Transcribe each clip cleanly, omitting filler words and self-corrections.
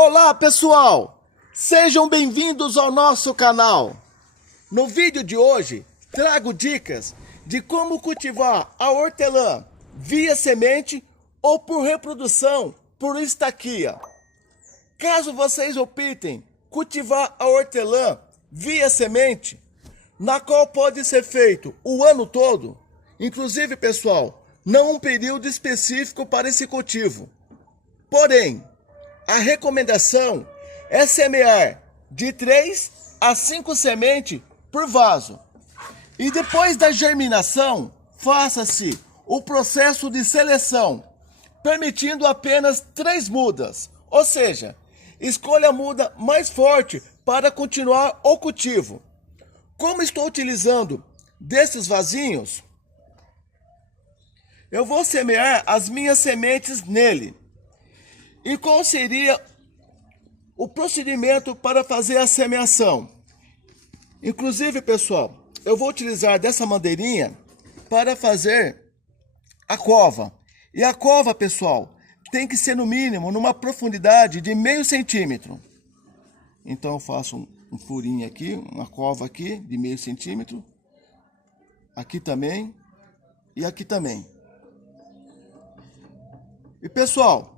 Olá pessoal, sejam bem-vindos ao nosso canal. No vídeo de hoje, trago dicas de como cultivar a hortelã via semente ou por reprodução por estaquia. Caso vocês optem cultivar a hortelã via semente, na qual pode ser feito o ano todo, inclusive pessoal, não um período específico para esse cultivo. Porém, a recomendação é semear de 3 a 5 sementes por vaso. E depois da germinação, faça-se o processo de seleção, permitindo apenas 3 mudas. Ou seja, escolha a muda mais forte para continuar o cultivo. Como estou utilizando desses vasinhos, eu vou semear as minhas sementes nele. E qual seria o procedimento para fazer a semeação? Inclusive, pessoal, eu vou utilizar dessa madeirinha para fazer a cova. E a cova, pessoal, tem que ser no mínimo numa profundidade de meio centímetro. Então eu faço um furinho aqui, uma cova aqui de meio centímetro. Aqui também e aqui também. E pessoal,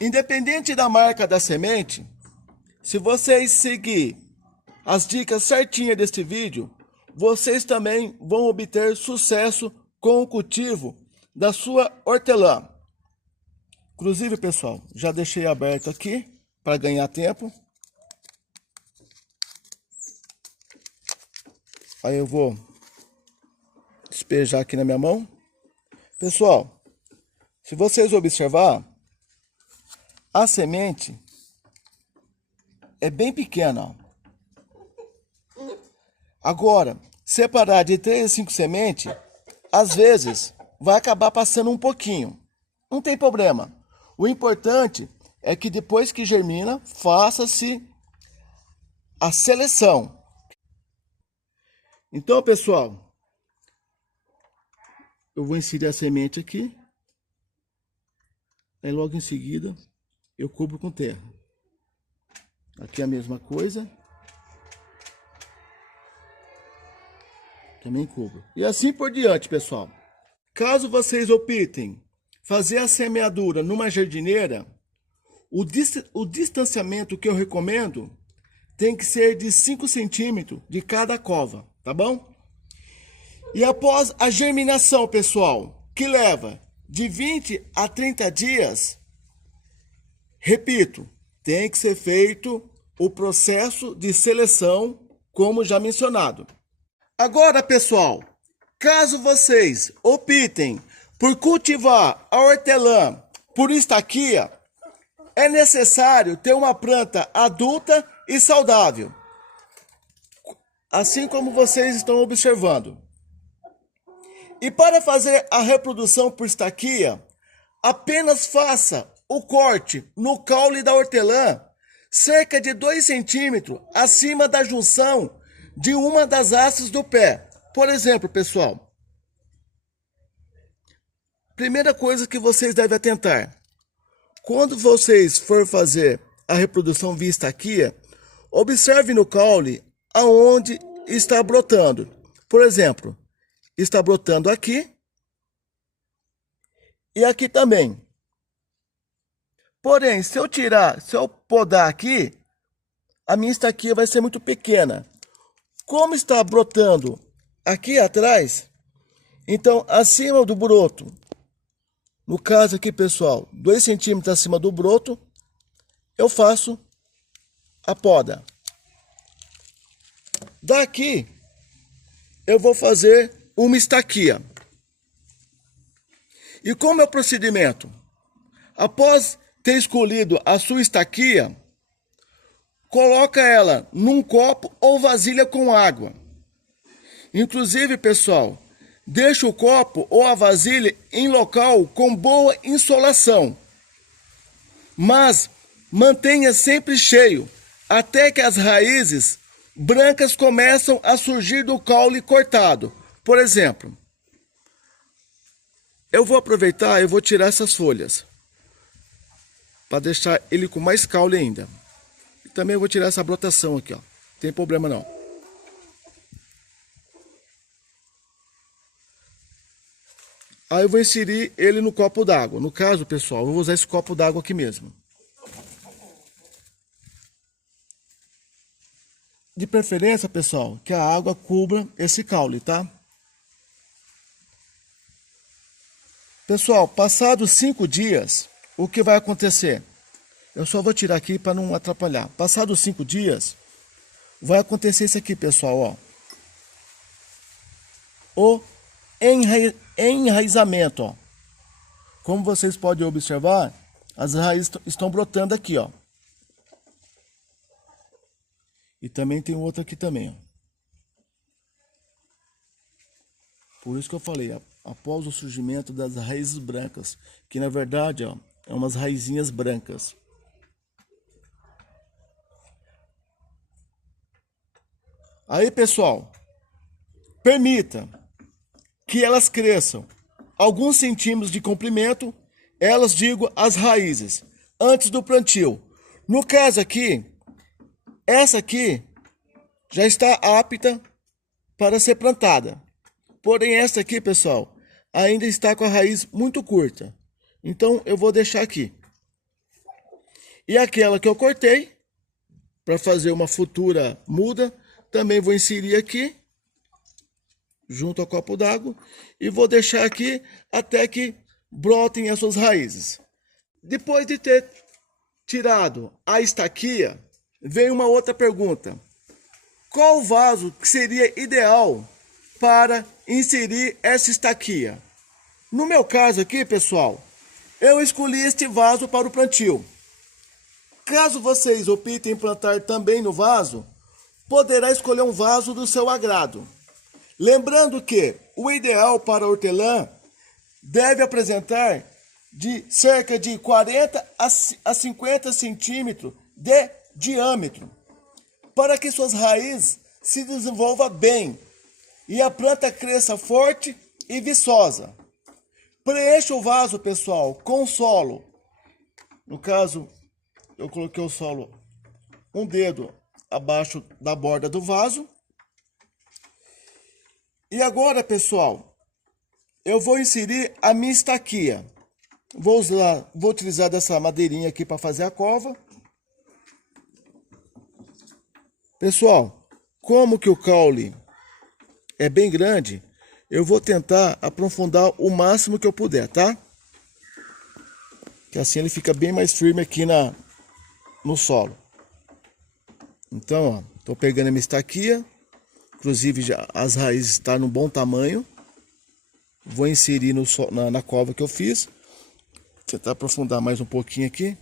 independente da marca da semente, se vocês seguir as dicas certinhas deste vídeo, vocês também vão obter sucesso com o cultivo da sua hortelã. Inclusive, pessoal, já deixei aberto aqui para ganhar tempo. Aí eu vou despejar aqui na minha mão. Pessoal, se vocês observar, a semente é bem pequena. Agora, separar de 3 a 5 sementes, às vezes, vai acabar passando um pouquinho. Não tem problema. O importante é que depois que germina, faça-se a seleção. Então, pessoal, eu vou inserir a semente aqui. Aí logo em seguida, eu cubro com terra. Aqui a mesma coisa. Também cubro. E assim por diante, pessoal. Caso vocês optem fazer a semeadura numa jardineira, o distanciamento que eu recomendo tem que ser de 5 centímetros de cada cova, tá bom? E após a germinação, pessoal, que leva de 20 a 30 dias, repito, tem que ser feito o processo de seleção, como já mencionado. Agora, pessoal, caso vocês optem por cultivar a hortelã por estaquia, é necessário ter uma planta adulta e saudável, assim como vocês estão observando. E para fazer a reprodução por estaquia, apenas faça o corte no caule da hortelã, cerca de 2 centímetros acima da junção de uma das hastes do pé. Por exemplo, pessoal, primeira coisa que vocês devem atentar, quando vocês for fazer a reprodução via estaquia, observe no caule aonde está brotando. Por exemplo, está brotando aqui e aqui também. Porém, se eu podar aqui, a minha estaquia vai ser muito pequena. Como está brotando aqui atrás, então acima do broto, no caso aqui, pessoal, 2 centímetros acima do broto, eu faço a poda. Daqui, eu vou fazer uma estaquia. E como é o procedimento? Após ter escolhido a sua estaquia, coloca ela num copo ou vasilha com água. Inclusive, pessoal, deixa o copo ou a vasilha em local com boa insolação. Mas mantenha sempre cheio, até que as raízes brancas começam a surgir do caule cortado. Por exemplo, eu vou aproveitar e vou tirar essas folhas, para deixar ele com mais caule ainda. E também eu vou tirar essa brotação aqui, ó. Não tem problema não. Aí eu vou inserir ele no copo d'água. No caso, pessoal, eu vou usar esse copo d'água aqui mesmo. De preferência, pessoal, que a água cubra esse caule, tá? Pessoal, passados 5 dias, o que vai acontecer? Eu só vou tirar aqui para não atrapalhar. Passados 5 dias, vai acontecer isso aqui, pessoal, ó. O enraizamento, ó. Como vocês podem observar, as raízes estão brotando aqui, ó. E também tem outro aqui também, ó. Por isso que eu falei, após o surgimento das raízes brancas, que na verdade, ó, é umas raizinhas brancas. Aí, pessoal, permita que elas cresçam alguns centímetros de comprimento, elas digo as raízes, antes do plantio. No caso aqui, essa aqui já está apta para ser plantada. Porém, essa aqui, pessoal, ainda está com a raiz muito curta. Então, eu vou deixar aqui. E aquela que eu cortei, para fazer uma futura muda, também vou inserir aqui, junto ao copo d'água, e vou deixar aqui até que brotem as suas raízes. Depois de ter tirado a estaquia, vem uma outra pergunta. Qual vaso que seria ideal para inserir essa estaquia? No meu caso aqui, pessoal, eu escolhi este vaso para o plantio. Caso vocês optem em plantar também no vaso, poderá escolher um vaso do seu agrado. Lembrando que o ideal para a hortelã deve apresentar de cerca de 40 a 50 centímetros de diâmetro, para que suas raízes se desenvolvam bem e a planta cresça forte e viçosa. Preencha o vaso, pessoal, com solo. No caso, eu coloquei o solo um dedo abaixo da borda do vaso. E agora, pessoal, eu vou inserir a minha estaquia. Vou utilizar dessa madeirinha aqui para fazer a cova. Pessoal, como que o caule é bem grande, eu vou tentar aprofundar o máximo que eu puder, tá? Que assim ele fica bem mais firme aqui no solo. Então, ó, tô pegando a minha estaquia. Inclusive, já, as raízes estão num bom tamanho. Vou inserir na cova que eu fiz. Tentar aprofundar mais um pouquinho aqui.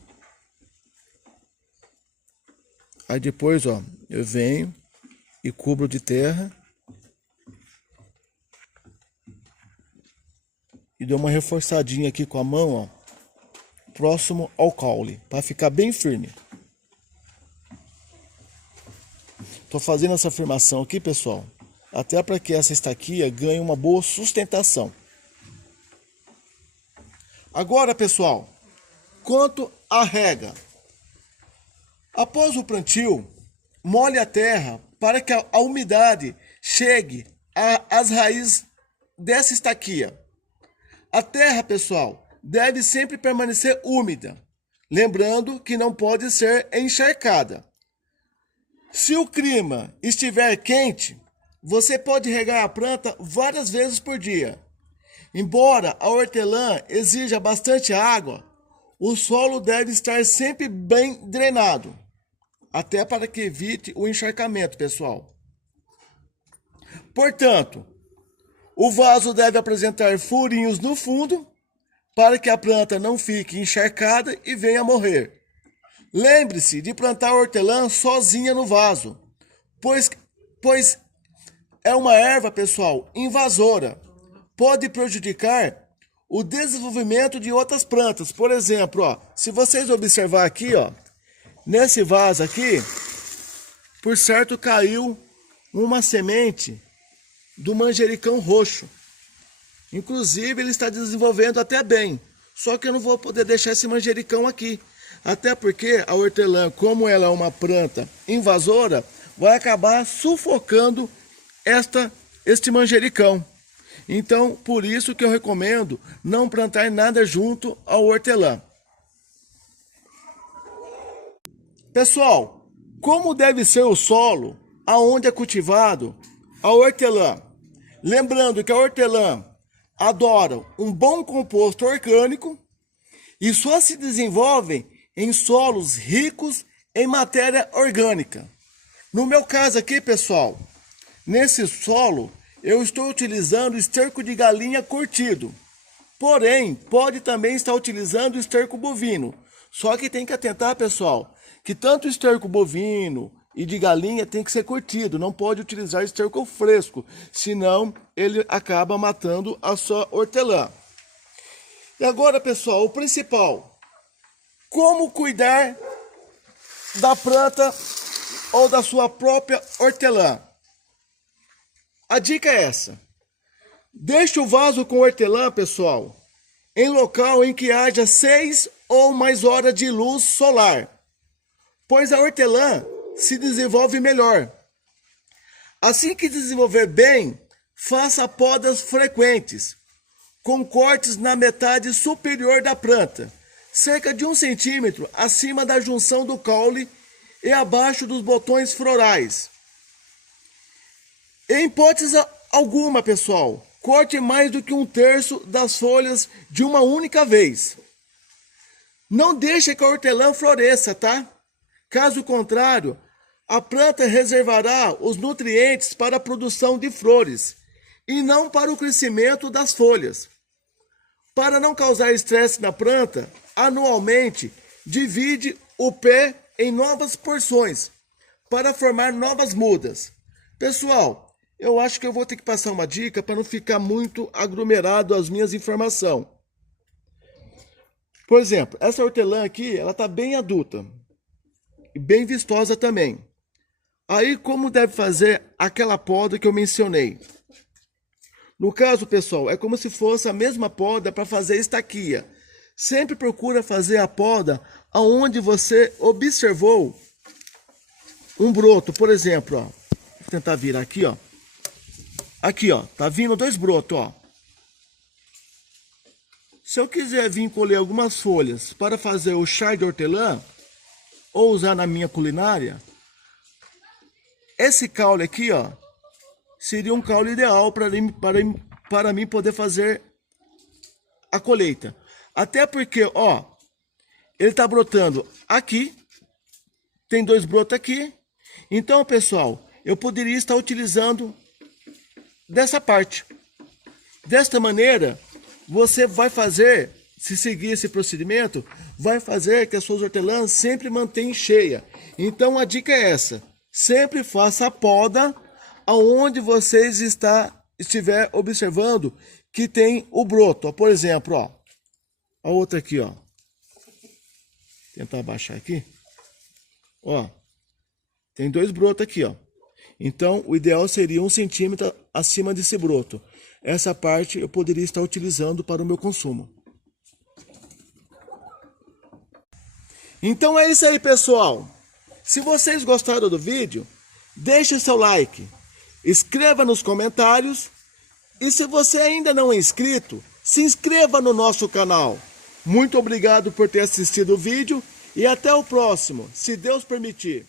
Aí depois, ó, eu venho e cubro de terra. E dou uma reforçadinha aqui com a mão, ó, próximo ao caule, para ficar bem firme. Tô fazendo essa afirmação aqui, pessoal, até para que essa estaquia ganhe uma boa sustentação. Agora, pessoal, quanto à rega. Após o plantio, molhe a terra para que a umidade chegue às raízes dessa estaquia. A terra, pessoal, deve sempre permanecer úmida, lembrando que não pode ser encharcada. Se o clima estiver quente, você pode regar a planta várias vezes por dia. Embora a hortelã exija bastante água, o solo deve estar sempre bem drenado, até para que evite o encharcamento, pessoal. Portanto, o vaso deve apresentar furinhos no fundo, para que a planta não fique encharcada e venha a morrer. Lembre-se de plantar a hortelã sozinha no vaso, pois é uma erva, pessoal, invasora. Pode prejudicar o desenvolvimento de outras plantas. Por exemplo, ó, se vocês observar aqui, ó, nesse vaso aqui, por certo caiu uma semente do manjericão roxo. Inclusive ele está desenvolvendo até bem, só que eu não vou poder deixar esse manjericão aqui. Até porque a hortelã, como ela é uma planta invasora, vai acabar sufocando este manjericão. Então, por isso que eu recomendo não plantar nada junto ao hortelã. Pessoal, como deve ser o solo aonde é cultivado a hortelã? Lembrando que a hortelã adora um bom composto orgânico e só se desenvolvem em solos ricos em matéria orgânica. No meu caso aqui, pessoal, nesse solo eu estou utilizando esterco de galinha curtido. Porém, pode também estar utilizando esterco bovino. Só que tem que atentar, pessoal, que tanto o esterco bovino e de galinha tem que ser curtido. Não pode utilizar esterco fresco, senão ele acaba matando a sua hortelã. E agora, pessoal, o principal. Como cuidar da planta ou da sua própria hortelã? A dica é essa. Deixe o vaso com hortelã, pessoal, em local em que haja 6 ou mais horas de luz solar, pois a hortelã se desenvolve melhor. Assim que desenvolver bem, faça podas frequentes, com cortes na metade superior da planta, cerca de 1 centímetro acima da junção do caule e abaixo dos botões florais. Em hipótese alguma, pessoal, corte mais do que 1/3 das folhas de uma única vez. Não deixe que a hortelã floresça, tá? Caso contrário, a planta reservará os nutrientes para a produção de flores e não para o crescimento das folhas. Para não causar estresse na planta, anualmente divide o pé em novas porções para formar novas mudas. Pessoal, eu acho que eu vou ter que passar uma dica para não ficar muito aglomerado as minhas informações. Por exemplo, essa hortelã aqui, ela está bem adulta e bem vistosa também. Aí, como deve fazer aquela poda que eu mencionei? No caso, pessoal, é como se fosse a mesma poda para fazer estaquia. Sempre procura fazer a poda aonde você observou um broto. Por exemplo, ó, vou tentar virar aqui, ó. Aqui, ó, tá vindo 2 brotos, ó. Se eu quiser vir colher algumas folhas para fazer o chá de hortelã, ou usar na minha culinária, esse caule aqui, ó, seria um caule ideal para mim poder fazer a colheita. Até porque, ó, ele tá brotando aqui, tem 2 brotos aqui. Então, pessoal, eu poderia estar utilizando dessa parte. Desta maneira, você vai fazer, se seguir esse procedimento, vai fazer que as suas hortelãs sempre mantenham cheia. Então a dica é essa: sempre faça a poda aonde vocês estiver observando que tem o broto. Ó, por exemplo, ó, a outra aqui, ó. Vou tentar abaixar aqui. Ó, tem 2 brotos aqui, ó. Então, o ideal seria 1 centímetro acima desse broto. Essa parte eu poderia estar utilizando para o meu consumo. Então é isso aí, pessoal. Se vocês gostaram do vídeo, deixe o seu like, escreva nos comentários e se você ainda não é inscrito, se inscreva no nosso canal. Muito obrigado por ter assistido o vídeo e até o próximo, se Deus permitir.